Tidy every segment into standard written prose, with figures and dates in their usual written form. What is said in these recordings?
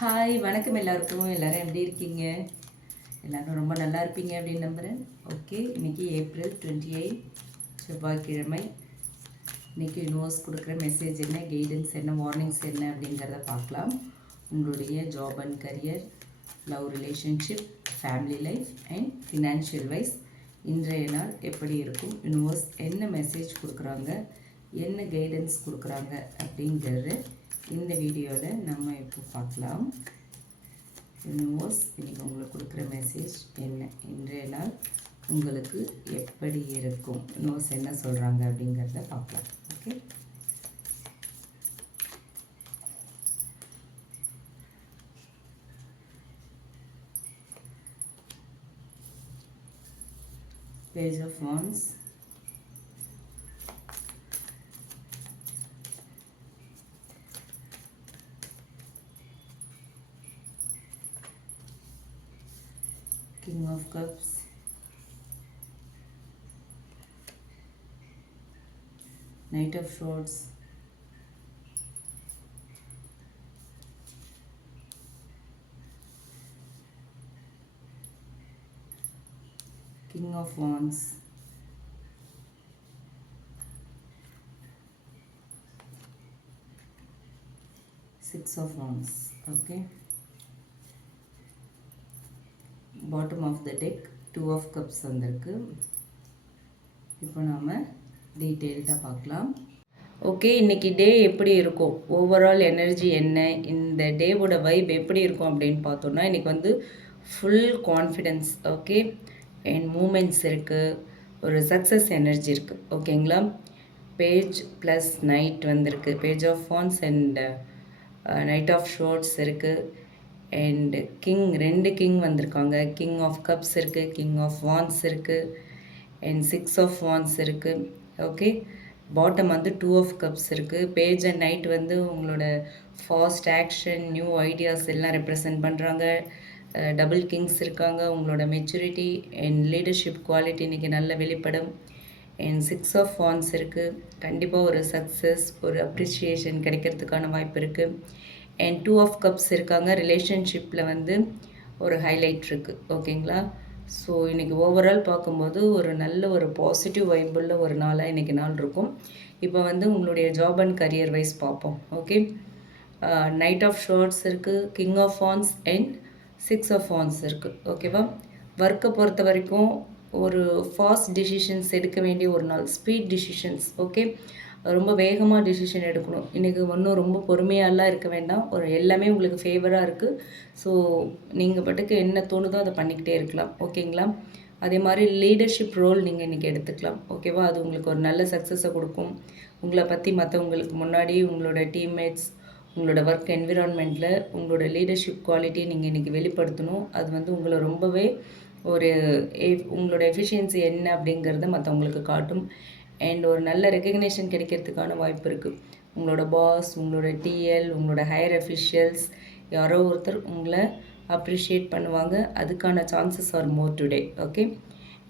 Hi வணக்கம் எல்லாருக்கும். எல்லோரும் எப்படி இருக்கீங்க? எல்லோரும் ரொம்ப நல்லா இருப்பீங்க அப்படின்னு நம்புகிறேன். ஓகே, இன்றைக்கி ஏப்ரல் 28 செவ்வாய்க்கிழமை. இன்றைக்கி யூனிவர்ஸ் கொடுக்குற மெசேஜ் என்ன, கைடன்ஸ் என்ன, வார்னிங்ஸ் என்ன அப்படிங்கிறத பார்க்கலாம். உங்களுடைய job and career, love relationship, family life and financial wise இன்றைய நாள் எப்படி இருக்கும், யூனிவர்ஸ் என்ன மெசேஜ் கொடுக்குறாங்க, என்ன கைடன்ஸ் கொடுக்குறாங்க அப்படிங்கிறது இந்த வீடியோவில் நம்ம இப்போ பார்க்கலாம். யூனிவர்ஸ் இன்றைக்கி உங்களுக்கு கொடுக்குற மெசேஜ் என்ன, இன்றைய நாள் உங்களுக்கு எப்படி இருக்கும், யூனிவர்ஸ் என்ன சொல்கிறாங்க அப்படிங்கிறத பார்க்கலாம். Okay, page of wands, King of Cups, Knight of Swords, King of Wands, Six of Wands. Okay, bottom of the deck 2 of Cups வந்திருக்கு. இப்போ நாம் டீட்டெயில்டாக பார்க்கலாம். ஓகே, இன்றைக்கி டே எப்படி இருக்கும், ஓவரால் எனர்ஜி என்ன, இந்த டேவோட வைப் எப்படி இருக்கும் அப்படின்னு பார்த்தோன்னா, இன்றைக்கி வந்து full confidence. Okay, and moments இருக்குது, ஒரு சக்ஸஸ் எனர்ஜி இருக்குது. ஓகேங்களா, பேஜ் ப்ளஸ் நைட் வந்திருக்கு, page of wands and knight of swords இருக்குது. அண்டு கிங், 2 கிங் வந்திருக்காங்க. கிங் ஆஃப் கப்ஸ் இருக்குது, கிங் ஆஃப் வாண்ட்ஸ் இருக்குது, அண்ட் 6 ஆஃப் வாண்ட்ஸ் இருக்குது. ஓகே, பாட்டம் வந்து 2 ஆஃப் கப்ஸ் இருக்குது. பேஜ் அண்ட் நைட் வந்து உங்களோட ஃபாஸ்ட் ஆக்ஷன், நியூ ஐடியாஸ் எல்லாம் ரெப்ரசன்ட் பண்ணுறாங்க. டபுள் கிங்ஸ் இருக்காங்க. உங்களோட மெச்சூரிட்டி அண்ட் லீடர்ஷிப் குவாலிட்டி இன்றைக்கி நல்ல வெளிப்படும். அண்ட் 6 ஆஃப் வாண்ட்ஸ் இருக்குது. கண்டிப்பாக ஒரு சக்ஸஸ், ஒரு அப்ரிஷியேஷன் கிடைக்கிறதுக்கான வாய்ப்பு இருக்குது. அண்ட் 2 ஆஃப் கப்ஸ் இருக்காங்க. ரிலேஷன்ஷிப்பில் வந்து ஒரு ஹைலைட் இருக்குது. ஓகேங்களா, ஸோ இன்றைக்கி ஓவரால் பார்க்கும்போது ஒரு நல்ல ஒரு பாசிட்டிவ் வைப்புள்ள ஒரு நாளாக இன்றைக்கி நாள் இருக்கும். இப்போ வந்து உங்களுடைய ஜாப் அண்ட் கரியர் வைஸ் பார்ப்போம். ஓகே, நைட் ஆஃப் ஷோர்ட்ஸ் இருக்குது, king of wands and 6 of wands இருக்குது. ஓகேவா, ஒர்க்கை பொறுத்த வரைக்கும் ஒரு ஃபாஸ்ட் டிசிஷன்ஸ் எடுக்க வேண்டிய ஒரு நாள், ஸ்பீட் டிசிஷன்ஸ். ஓகே, ரொம்ப வேகமாக டிசிஷன் எடுக்கணும். இன்றைக்கி ஒன்றும் ரொம்ப பொறுமையாலாம் இருக்க வேண்டாம். ஒரு எல்லாமே உங்களுக்கு ஃபேவராக இருக்குது. ஸோ நீங்கள் பாட்டுக்கு என்ன தோணுதோ அதை பண்ணிக்கிட்டே இருக்கலாம். ஓகேங்களா, அதே மாதிரி லீடர்ஷிப் ரோல் நீங்கள் இன்றைக்கி எடுத்துக்கலாம். ஓகேவா, அது உங்களுக்கு ஒரு நல்ல சக்ஸஸை கொடுக்கும். உங்களை பற்றி மற்றவங்களுக்கு முன்னாடி உங்களோட டீம்மேட்ஸ், உங்களோட ஒர்க் என்விரான்மெண்ட்டில் உங்களோட லீடர்ஷிப் குவாலிட்டி நீங்கள் இன்றைக்கி வெளிப்படுத்தணும். அது வந்து உங்களை ரொம்பவே ஒரு உங்களோட எஃபிஷியன்சி என்ன அப்படிங்கிறத மற்றவங்களுக்கு காட்டும். அண்ட் ஒரு நல்ல ரெக்கக்னேஷன் கிடைக்கிறதுக்கான வாய்ப்பு இருக்குது. உங்களோட பாஸ், உங்களோட டிஎல், உங்களோட ஹையர் அஃபிஷியல்ஸ் யாரோ ஒருத்தர் உங்களை அப்ரிஷியேட் பண்ணுவாங்க. அதுக்கான chances are more today. Okay,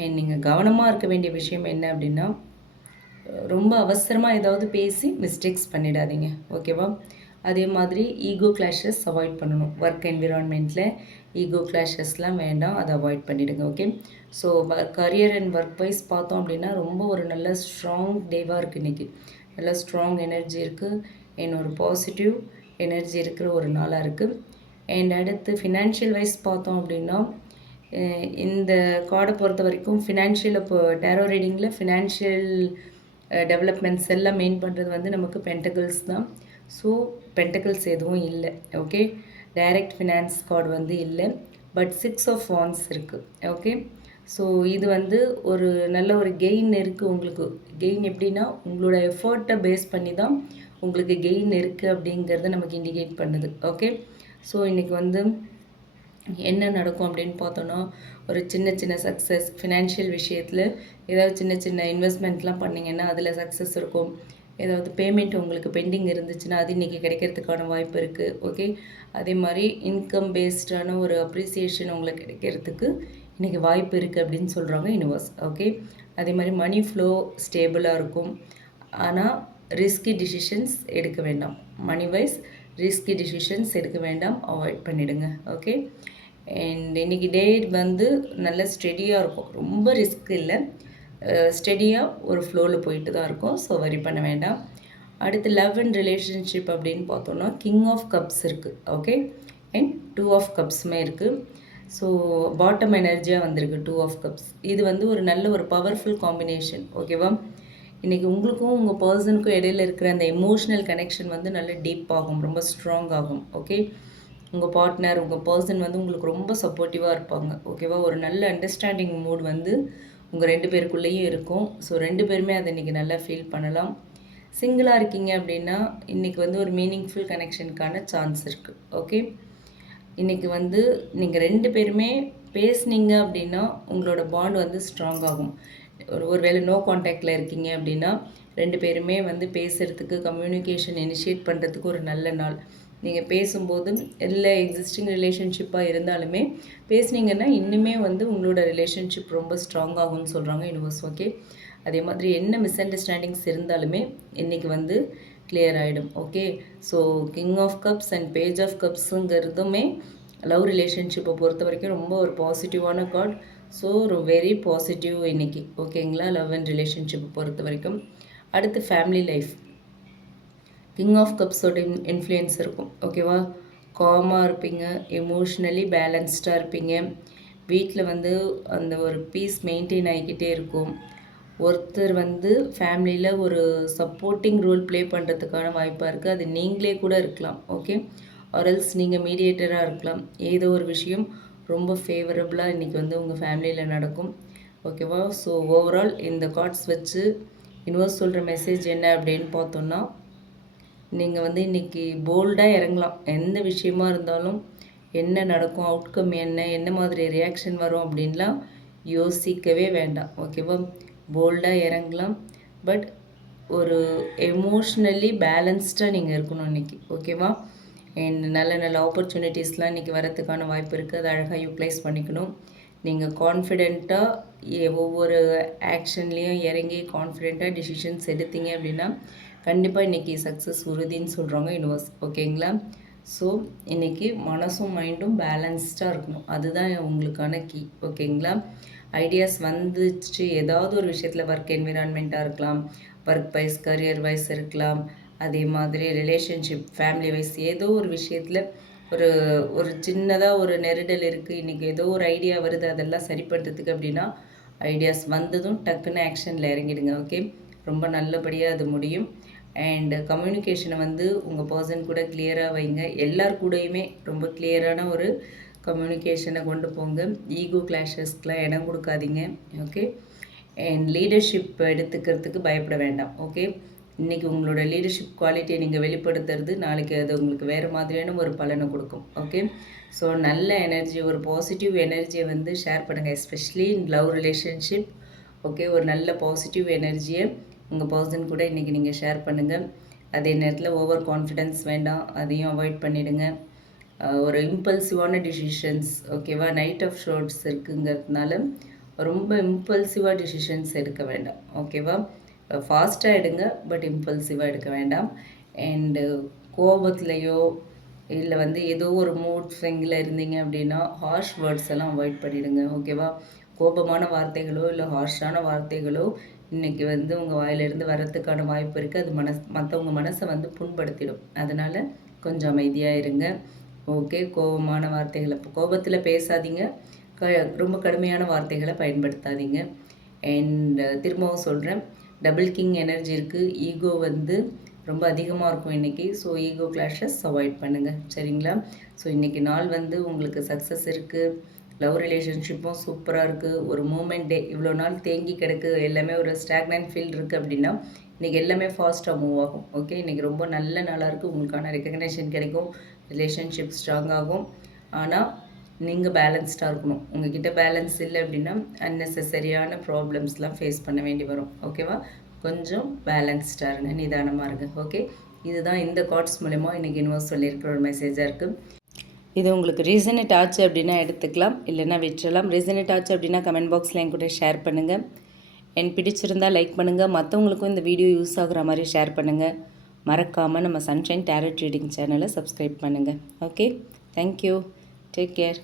and நீங்கள் கவனமாக இருக்க வேண்டிய விஷயம் என்ன அப்படின்னா, ரொம்ப அவசரமாக ஏதாவது பேசி மிஸ்டேக்ஸ் பண்ணிடாதீங்க. ஓகேவா, அதே மாதிரி ஈகோ கிளாஷஸ் அவாய்ட் பண்ணணும். ஒர்க் என்விரான்மெண்ட்டில் ஈகோ கிளாஷஸ்லாம் வேண்டாம், அதை அவாய்ட் பண்ணிவிடுங்க. Okay, so career and work wise பார்த்தோம் அப்படின்னா ரொம்ப ஒரு நல்ல ஸ்ட்ராங் டேவாக இருக்குது இன்றைக்கி. நல்ல ஸ்ட்ராங் எனர்ஜி இருக்குது, அண்ட் ஒரு பாசிட்டிவ் எனர்ஜி இருக்கிற ஒரு நாளாக இருக்குது. அண்ட் அடுத்து ஃபினான்ஷியல் வைஸ் பார்த்தோம் அப்படின்னா, இந்த கார்டை பொறுத்த வரைக்கும் ஃபினான்ஷியல், இப்போ டேரோ ரீடிங்கில் ஃபினான்ஷியல் டெவலப்மெண்ட்ஸ் எல்லாம் மெயின் பண்ணுறது வந்து நமக்கு பென்டகிள்ஸ் தான். ஸோ பென்டகிள்ஸ் எதுவும் இல்லை. ஓகே, டைரக்ட் ஃபினான்ஸ் கார்டு வந்து இல்லை, பட் 6 ஆஃப் வாண்ட்ஸ் இருக்குது. ஓகே, ஸோ இது வந்து ஒரு நல்ல ஒரு கெயின் இருக்குது உங்களுக்கு. கெயின் எப்படின்னா, உங்களோட எஃபர்ட்டை பேஸ் பண்ணி தான் உங்களுக்கு கெயின் இருக்குது அப்படிங்கிறத நமக்கு இண்டிகேட் பண்ணுது. ஓகே, ஸோ இன்றைக்கி வந்து என்ன நடக்கும் அப்படின்னு பார்த்தோன்னா, ஒரு சின்ன சின்ன சக்ஸஸ் ஃபினான்ஷியல் விஷயத்தில் ஏதாவது சின்ன சின்ன இன்வெஸ்ட்மெண்ட்லாம் பண்ணிங்கன்னா அதில் சக்ஸஸ் இருக்கும். ஏதாவது பேமெண்ட் உங்களுக்கு பெண்டிங் இருந்துச்சுன்னா அது இன்றைக்கி கிடைக்கிறதுக்கான வாய்ப்பு இருக்குது. ஓகே, அதே மாதிரி இன்கம் பேஸ்டான ஒரு அப்ரிசியேஷன் உங்களுக்கு கிடைக்கிறதுக்கு இன்றைக்கி வாய்ப்பு இருக்குது அப்படின்னு சொல்கிறாங்க யூனிவர்ஸ். ஓகே, அதே மாதிரி மணி ஃப்ளோ ஸ்டேபிளாக இருக்கும். ஆனால் ரிஸ்கி டிசிஷன்ஸ் எடுக்க வேண்டாம். மணி வைஸ் ரிஸ்கி டிசிஷன்ஸ் எடுக்க வேண்டாம், அவாய்ட் பண்ணிவிடுங்க. ஓகே. அண்ட் இன்றைக்கி டேட் வந்து நல்ல ஸ்டெடியாக இருக்கும், ரொம்ப ரிஸ்க் இல்லை, ஸ்டெடியாக ஒரு ஃப்ளோவில் போயிட்டு தான் இருக்கும். ஸோ வரி பண்ண வேண்டாம். அடுத்து லவ் அண்ட் ரிலேஷன்ஷிப் அப்படின்னு பார்த்தோன்னா கிங் ஆஃப் கப்ஸ் இருக்குது. ஓகே. அண்ட் 2 ஆஃப் கப்ஸுமே இருக்குது. ஸோ பாட்டம் எனர்ஜியாக வந்திருக்கு 2 ஆஃப் கப்ஸ். இது வந்து ஒரு நல்ல ஒரு பவர்ஃபுல் காம்பினேஷன். ஓகேவா. இன்றைக்கி உங்களுக்கும் உங்கள் பர்சனுக்கும் இடையில இருக்கிற அந்த எமோஷ்னல் கனெக்ஷன் வந்து நல்ல டீப் ஆகும், ரொம்ப ஸ்ட்ராங் ஆகும். ஓகே. உங்கள் பார்ட்னர், உங்கள் பர்சன் வந்து உங்களுக்கு ரொம்ப சப்போர்ட்டிவாக இருப்பாங்க. ஓகேவா. ஒரு நல்ல அண்டர்ஸ்டாண்டிங் மூட் வந்து உங்கள் 2 பேருக்குள்ளேயும் இருக்கும். ஸோ 2 பேருமே அதை இன்றைக்கி நல்லா ஃபீல் பண்ணலாம். சிங்கிளாக இருக்கீங்க அப்படின்னா இன்றைக்கி வந்து ஒரு மீனிங்ஃபுல் கனெக்ஷனுக்கான சான்ஸ் இருக்குது. ஓகே. இன்றைக்கி வந்து நீங்கள் 2 பேருமே பேசுனீங்க அப்படின்னா உங்களோட பாண்ட் வந்து ஸ்ட்ராங் ஆகும். ஒரு வேளை நோ கான்டாக்டில் இருக்கீங்க அப்படின்னா 2 பேருமே வந்து பேசுகிறதுக்கு, கம்யூனிகேஷன் இனிஷியேட் பண்ணுறதுக்கு ஒரு நல்ல நாள். நீங்கள் பேசும்போது இல்லை எக்ஸிஸ்டிங் ரிலேஷன்ஷிப்பாக இருந்தாலுமே பேசுனீங்கன்னா இன்னுமே வந்து உங்களோட ரிலேஷன்ஷிப் ரொம்ப ஸ்ட்ராங் ஆகும்னு சொல்கிறாங்க யூனிவர்ஸ். ஓகே. அதே மாதிரி என்ன மிஸ் அண்டர்ஸ்டாண்டிங்ஸ் இருந்தாலுமே இன்றைக்கி வந்து கிளியர் ஆகிடும். Okay. So king of cups and page of கப்ஸுங்கிறதுமே லவ் ரிலேஷன்ஷிப்பை பொறுத்த வரைக்கும் ரொம்ப ஒரு பாசிட்டிவான கார்ட். ஸோ ஒரு வெரி பாசிட்டிவ் இன்றைக்கி. ஓகேங்களா. லவ் அண்ட் ரிலேஷன்ஷிப்பை பொறுத்த வரைக்கும். அடுத்து ஃபேமிலி லைஃப். கிங் ஆஃப் கப்ஸோட இன்ஃப்ளூயன்ஸ் இருக்கும். ஓகேவா. காமாக இருப்பீங்க, எமோஷ்னலி பேலன்ஸ்டாக இருப்பீங்க, வீட்டில் வந்து அந்த ஒரு பீஸ் மெயின்டைன் ஆகிக்கிட்டே இருக்கும். ஒருத்தர் வந்து ஃபேமிலியில் ஒரு சப்போர்ட்டிங் ரோல் ப்ளே பண்ணுறதுக்கான வாய்ப்பாக இருக்குது. அது நீங்களே கூட இருக்கலாம். ஓகே. ஆர்எல்ஸ் நீங்கள் மீடியேட்டராக இருக்கலாம். ஏதோ ஒரு விஷயம் ரொம்ப ஃபேவரபுளாக இன்றைக்கி வந்து உங்கள் ஃபேமிலியில் நடக்கும். ஓகேவா. ஸோ ஓவரால் இந்த கார்ட்ஸ் வச்சு யூனிவர்ஸ் சொல்கிற மெசேஜ் என்ன அப்படின்னு பார்த்தோன்னா, நீங்கள் வந்து இன்றைக்கி போல்டாக இறங்கலாம். எந்த விஷயமா இருந்தாலும் என்ன நடக்கும், அவுட்கம் என்ன மாதிரி ரியாக்ஷன் வரும் அப்படின்லாம் யோசிக்கவே வேண்டாம். ஓகேவா. போல்டாக இறங்கலாம். பட் ஒரு எமோஷ்னலி பேலன்ஸ்டாக நீங்கள் இருக்கணும் இன்றைக்கி. ஓகேவா. அண்ட் நல்ல நல்ல ஆப்பர்ச்சுனிட்டிஸ்லாம் இன்றைக்கி வரத்துக்கான வாய்ப்பு இருக்குது. அதை அழகாக யூட்டிலைஸ் பண்ணிக்கணும். நீங்கள் கான்ஃபிடெண்ட்டாக ஒவ்வொரு ஆக்ஷன்லேயும் இறங்கி கான்ஃபிடெண்ட்டாக டிசிஷன்ஸ் எடுத்தீங்க அப்படின்னா கண்டிப்பாக இன்றைக்கி சக்ஸஸ் உறுதின்னு சொல்கிறாங்க யூனிவர்ஸ். ஓகேங்களா. ஸோ இன்றைக்கி மனசும் மைண்டும் பேலன்ஸ்டாக இருக்கணும், அதுதான் உங்களுக்கான கீ. ஓகேங்களா. ஐடியாஸ் வந்துச்சு ஏதாவது ஒரு விஷயத்தில், ஒர்க் என்விரான்மெண்ட்டாக இருக்கலாம், ஒர்க் வைஸ், கரியர் வைஸ் இருக்கலாம், அதே மாதிரி ரிலேஷன்ஷிப், ஃபேமிலி வைஸ், ஏதோ ஒரு விஷயத்தில் ஒரு ஒரு சின்னதாக ஒரு நெருடல் இருக்குது, இன்றைக்கி ஏதோ ஒரு ஐடியா வருது, அதெல்லாம் சரி பண்ணுறதுக்கு அப்படின்னா ஐடியாஸ் வந்ததும் டக்குன்னு ஆக்ஷனில் இறங்கிடுங்க. ஓகே. ரொம்ப நல்லபடியாக அது முடியும். அண்ட் கம்யூனிகேஷனை வந்து உங்கள் பர்சன் கூட கிளியராக வைங்க. எல்லார் கூடயுமே ரொம்ப கிளியரான ஒரு கம்யூனிகேஷனை கொண்டு போங்க. ஈகோ கிளாஷஸ்க்கெலாம் இடம் கொடுக்காதீங்க. ஓகே. அண்ட் லீடர்ஷிப் எடுத்துக்கிறதுக்கு பயப்பட வேண்டாம். ஓகே. இன்றைக்கி உங்களோட லீடர்ஷிப் குவாலிட்டியை நீங்கள் வெளிப்படுத்துறது நாளைக்கு அது உங்களுக்கு வேறு மாதிரியான ஒரு பலனை கொடுக்கும். ஓகே. ஸோ நல்ல எனர்ஜி, ஒரு பாசிட்டிவ் எனர்ஜியை வந்து ஷேர் பண்ணுங்கள், especially in love relationship. Okay. ஒரு நல்ல பாசிட்டிவ் எனர்ஜியை உங்கள் பர்சன் கூட இன்றைக்கி நீங்கள் ஷேர் பண்ணுங்கள். அதே நேரத்தில் ஓவர் கான்ஃபிடென்ஸ் வேண்டாம், அதையும் அவாய்ட் பண்ணிவிடுங்க. ஒரு இம்பல்சிவான டிசிஷன்ஸ். ஓகேவா. நைட் ஆஃப் ஷோர்ட்ஸ் இருக்குங்கிறதுனால ரொம்ப இம்பல்சிவாக டிசிஷன்ஸ் எடுக்க வேண்டாம். ஓகேவா. ஃபாஸ்ட்டாக எடுங்க, பட் இம்பல்சிவாக எடுக்க வேண்டாம். அண்டு கோபத்துலையோ இல்லை வந்து ஏதோ ஒரு மூட் ஸ்விங்கில் இருந்தீங்க அப்படின்னா ஹார்ஷ் வேர்ட்ஸ் எல்லாம் அவாய்ட் பண்ணிவிடுங்க. ஓகேவா. கோபமான வார்த்தைகளோ இல்லை ஹார்ஷான வார்த்தைகளோ இன்றைக்கி வந்து உங்கள் வாயிலிருந்து வரத்துக்கான வாய்ப்பு இருக்குது. அது மற்றவங்க மனசை வந்து புண்படுத்திடும். அதனால் கொஞ்சம் அமைதியாக இருங்க. ஓகே. கோபமான வார்த்தைகளை கோபத்தில் பேசாதீங்க, ரொம்ப கடுமையான வார்த்தைகளை பயன்படுத்தாதீங்க. அண்ட் திரும்பவும் சொல்கிறேன், டபுள் கிங் எனர்ஜி இருக்குது. ஈகோ வந்து ரொம்ப அதிகமாக இருக்கும் இன்றைக்கி. ஸோ ஈகோ கிளாஷஸ் அவாய்ட் பண்ணுங்கள். சரிங்களா. ஸோ இன்றைக்கி நாள் வந்து உங்களுக்கு சக்ஸஸ் இருக்குது. லவ் ரிலேஷன்ஷிப்பும் சூப்பராக இருக்குது. ஒரு மூமெண்ட் டே. இவ்வளோ நாள் தேங்கி கிடக்கு, எல்லாமே ஒரு ஸ்டாக்னன்ட் ஃபீல்டு இருக்குது அப்படின்னா இன்றைக்கி எல்லாமே ஃபாஸ்ட்டாக மூவ் ஆகும். ஓகே. இன்றைக்கி ரொம்ப நல்ல நாளாக இருக்குது. உங்களுக்கான ரெக்கக்னேஷன் கிடைக்கும், ரிலேஷன்ஷிப் ஸ்ட்ராங் ஆகும். ஆனால் நீங்கள் பேலன்ஸ்டாக இருக்கணும். உங்கள்கிட்ட பேலன்ஸ் இல்லை அப்படின்னா அன்னெசரியான ப்ராப்ளம்ஸ்லாம் ஃபேஸ் பண்ண வேண்டி வரும். ஓகேவா. கொஞ்சம் பேலன்ஸ்டாக இருங்க, நிதானமாக இருங்க. ஓகே. இதுதான் இந்த கார்ட்ஸ் மூலமா இன்றைக்கி யூனிவர்ஸ் சொல்லியிருக்கிற ஒரு மெசேஜாக இருக்குது. இது உங்களுக்கு ரீசனேட் ஆச்சு அப்படின்னா எடுத்துக்கலாம், இல்லைன்னா விட்டுறலாம். ரீசனேட் ஆச்சு அப்படின்னா கமெண்ட் பாக்ஸில் என் கூட ஷேர் பண்ணுங்கள். என் பிடிச்சிருந்தால் லைக் பண்ணுங்கள். மற்றவங்களுக்கும் இந்த வீடியோ யூஸ் ஆகுற மாதிரி ஷேர் பண்ணுங்கள். மறக்காமல் நம்ம சன்ஷைன் டேரட் ரீடிங் சேனலை சப்ஸ்கிரைப் பண்ணுங்கள். Okay, thank you, take care.